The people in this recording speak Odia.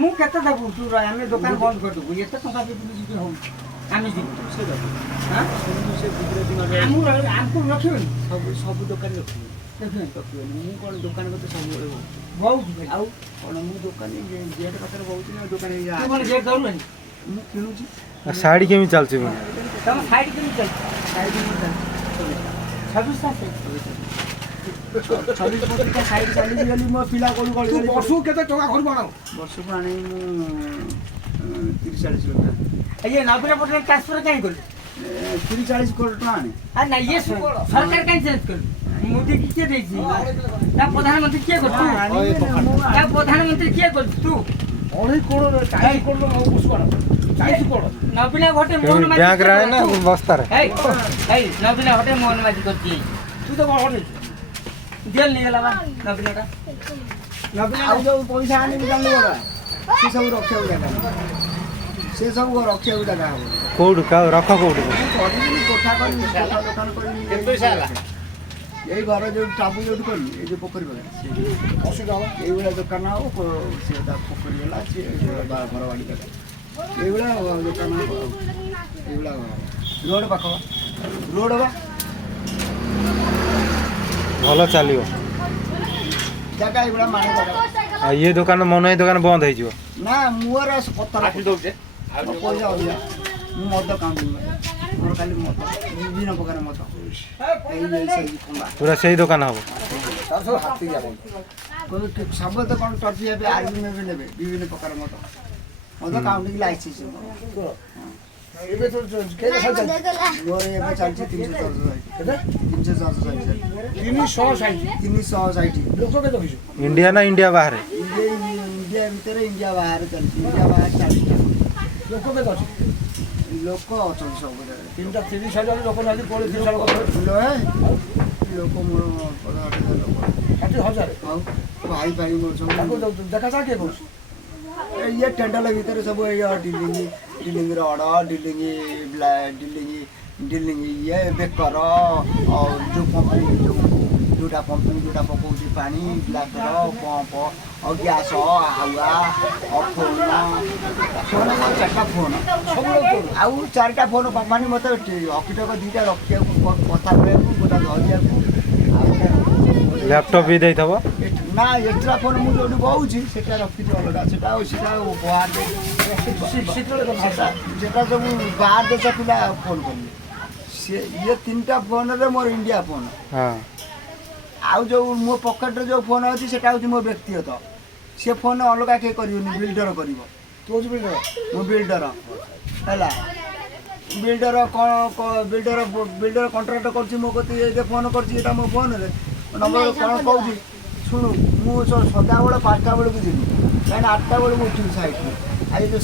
ମୁଁ କେତେ ଦେବୁ ତୁ ଆମେ ଦୋକାନ ବନ୍ଦ କରିଦେବୁ ଏତେ ଟଙ୍କା ଦେବୁ ହଉ ଆମେ ଯିବୁ ଆମକୁ ରଖିବନି ସବୁ ଦୋକାନ ରଖିବନି ମୁଁ କ'ଣ ଦୋକାନ କଥା ସବୁବେଳେ ବହୁତ ଆଉ କ'ଣ ମୁଁ ଦୋକାନ ଗେଟ୍ ପାଖରେ ବହୁଛି ନା ଦୋକାନ ଗେଟ୍ ଧରୁନି ମୁଁ କିଣୁଛି ଶାଢ଼ୀ କେମିତି ଚାଲିଛି ମୁଁ ତମ ସାଇଡ୍ କେମିତି ଚାଲିଛି ସାଇଡ୍ ମୁଁ ଛବିଶ ପଚିଶଟା ସାଇଡ୍ ଚାଲିଛି ବୋଲି ମୋ ପିଲା କୋଉଠୁ ଗଳି ବର୍ଷକୁ କେତେ ଟଙ୍କା ଘରୁ ବନାଉ ବର୍ଷକୁ ଆଣି ମୁଁ 30-40 ଲକ୍ଷ ଇଏ ନବୀନ ପଟ୍ଟନାୟକ ଟ୍ରାନ୍ସଫର କାହିଁ କଲୁ 30-40 କୋଟି ଟଙ୍କା ଆଣେ ନା ଇଏ ସରକାର କାହିଁ ଚେଞ୍ଜ କଲୁ ମୋଦି କିଏ ଦେଇଛି ତା ପ୍ରଧାନମନ୍ତ୍ରୀ କିଏ କରୁଛୁ ତା ପ୍ରଧାନମନ୍ତ୍ରୀ କିଏ କରୁଛୁ ତୁ ନବୀନା ଘଟେ ମୋହନ ମାଝୀ ବ୍ୟାଙ୍କ ରେ ନା ବସ୍ତାରେ ନବୀନା ଘଟେ ମୋହନ ମାଝୀ କରିଛି ତୁ ତ କଣ ଜେଲ ନେଇଗଲା ବା ନବୀନାଟା ଆଉ ଯୋଉ ପଇସା ଆଣିବି ଜାଣିଲି ବଡ଼ ସେ ସବୁ ରଖିବାକୁ ଜାଗା ସେ ସବୁ ରଖିବାକୁ ଜାଗା ହବ କୋଉଠୁ ରଖ କୋଉଠୁ କରିବିନି କୋଠା କରିବି କୋଠା ଦୋକାନ କରିବି ଏଇ ଘର ଯୋଉ ଟାବୁ ଯୋଉଠି କରିବି ଏଇ ଯୋଉ ପୋଖରୀ ପାଖରେ ଅସୁବିଧା ହବ ଏଇଭଳିଆ ଦୋକାନ ହବ ସେ ପୋଖରୀ ହେଲା ସେ ଘର ବାଡ଼ି ପାଖରେ ଏଇଭଳିଆ ଦୋକାନ ହବ ଏଇଭଳିଆ ରୋଡ଼ ପାଖ ରୋଡ଼ ବା ଭଲ ଚାଲିବ ଜାଗା ଏଇଭଳିଆ ମାନେ ଆଉ ଇଏ ଦୋକାନ ମନ ଏଇ ଦୋକାନ ବନ୍ଦ ହେଇଯିବ ନା ମୋର ପଥର ଦଉଛି ପଇସା ଅଧିକା ମୁଁ ମଦ କାନ୍ଦୁନି ମୋର ଖାଲି ମଦ ବିଭିନ୍ନ ପ୍ରକାର ମଦ ପୁରା ସେଇ ଦୋକାନ ହବ ସମସ୍ତେ କ'ଣ ଟର୍ଚି ହେବେ ଆର୍ମି ନେବେ ବିଭିନ୍ନ ପ୍ରକାର ମଦ ମଦ କାଉଣ୍ଟିଂ ଲାଇସେନ୍ସ ଏବେ ତ ମୋର ଏବେ ଚାଲିଛି 360 ଲୋକ କେତେ କହିଛୁ ଇଣ୍ଡିଆ ନା ଇଣ୍ଡିଆ ବାହାରେ ଇଣ୍ଡିଆ ଭିତରେ ଇଣ୍ଡିଆ ବାହାରେ ଚାଲିଛି ଇଣ୍ଡିଆ ବାହାରେ 40ଟା ଲୋକ କେତେ ଅଛି ଲୋକ ଅଛନ୍ତି ସବୁ ଜାଗାରେ 30,000 ଲୋକ ନାହାନ୍ତି 30,000 ଲୋକ ଲୋକ ମୋର 60,000 ଆଉ ଭାଇ ଭାଇ କରୁଛନ୍ତି ଦେଖା କିଏ କରୁଛି ଇଏ ଟେଣ୍ଡଲ ଭିତରେ ସବୁ ଏଇ ଡିଲିଂ ରଡ଼ ଡିଲିଂ ଇଏ ବେକର ଯେଉଁ ପମ୍ପିଂ ଯେଉଁଟା ପକାଉଛି ପାଣି ବ୍ଲାକର ପମ୍ପ ଗ୍ୟାସ ହାୱା ଫୋନ୍ 4ଟା ଫୋନ୍ ସବୁ ଆଉ 4ଟା ଫୋନ୍ କମ୍ପାନୀ ମୋତେ ଅକିଟକ 2ଟା ରଖିବାକୁ କଥା କହିବାକୁ ଗୋଟା ଧରିବାକୁ ଆଉ ଲ୍ୟାପଟପ୍ ବି ଦେଇଥିବ ନା ଏକ୍ସଟ୍ରା ଫୋନ୍ ମୁଁ ଯୋଉଠି ବହୁଛି ସେଟା ରଖିଛି ଅଲଗା ସେଟା ବାହାର ସେଟା ସବୁ ବାହାର ଦେଶ ପିଲା ଫୋନ୍ କରିବେ ସିଏ ଇଏ 3ଟା ଫୋନ୍ରେ ମୋର ଇଣ୍ଡିଆ ଫୋନ୍ ଆଉ ଯୋଉ ମୋ ପକେଟରେ ଯୋଉ ଫୋନ୍ ଅଛି ସେଟା ହେଉଛି ମୋ ବ୍ୟକ୍ତିଗତ ସେ ଫୋନ୍ ଅଲଗା କେହି କରିବନି ବିଲ୍ଡର କରିବ ତୁ ହଉଛି ବିଲ୍ଡର ମୁଁ ବିଲ୍ଡର ହେଲା ବିଲ୍ଡର ବିଲ୍ଡର କଣ୍ଟ୍ରାକ୍ଟ କରୁଛି ମୋ କତି ଏଇଟା ଫୋନ୍ କରିଛି ଏଇଟା ମୋ ଫୋନ୍ରେ ନମ୍ବର କ'ଣ କହୁଛି ଶୁଣୁ ମୁଁ ସଦାବେଳେ 5ଟା ବେଳକୁ ଯିବି କାହିଁକିନା 8ଟା ବେଳକୁ ଉଠିବି ସାଇଟ୍ରୁ ଆଉ ଏ ଯେଉଁ